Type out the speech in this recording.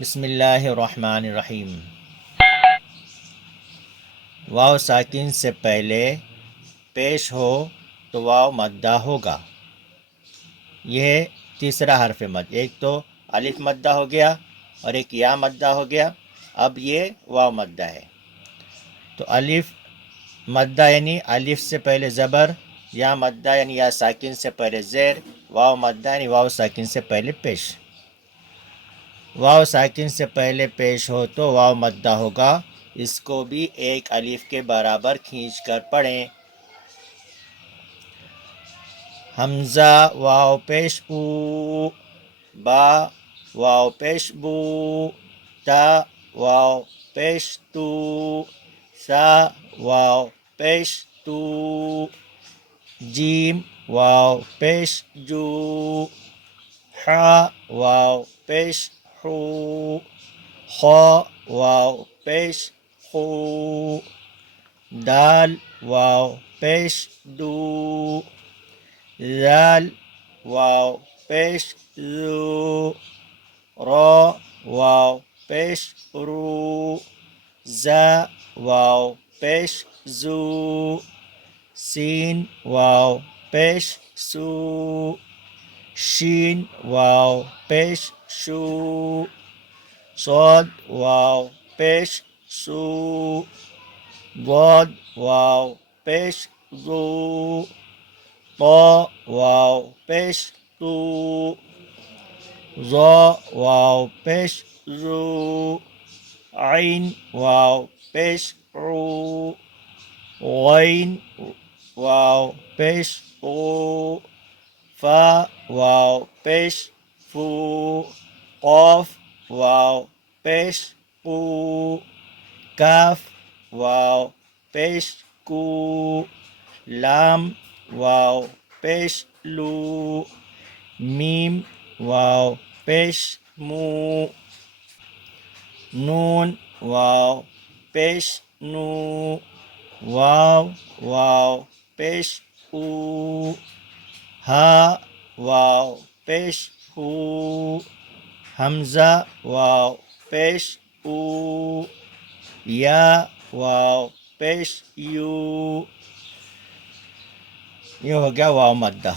بسم اللہ الرحمن الرحیم۔ واو ساکن سے پہلے پیش ہو تو واو مدہ ہوگا۔ یہ تیسرا حرف مد، ایک تو الف مدہ ہو گیا اور ایک یا مدہ ہو گیا، اب یہ واو مدہ ہے۔ تو الف مدہ یعنی الف سے پہلے زبر، یا مدہ یعنی یا ساکن سے پہلے زیر، واو مدہ یعنی واو ساکن سے پہلے پیش۔ واو ساکن سے پہلے پیش ہو تو واو مدہ ہوگا، اس کو بھی ایک الف کے برابر کھینچ کر پڑھیں۔ حمزہ واو پیش او، با واو پیش بو، تا واو پیش تو، سا واو پیش تو، جیم واو پیش جو، حا واو پیش حو، خا واو پیش خو، دال واو پیش دو، ذال واو پیش ذو، را واو پیش رو، زا واو پیش زو، سین واو پیش سو، شین واو پیش شو، صاد واو پیش سو، ضاد واو پیش ضو، طا واو پیش طو، ظا واو پیش ذو، عین واو پیش عو، غین واو پیش غو، فا واو پیش فو، قاف واو پیش قو، کاف واو پیش کو، لام واو پیش لو، میم واو پیش مو، نون واو پیش نو، واو واو پیش او، ہا واو پیش ہو، حمزہ واو پیش او، یا واو پیش یو۔ یہ ہو گیا واو مدہ۔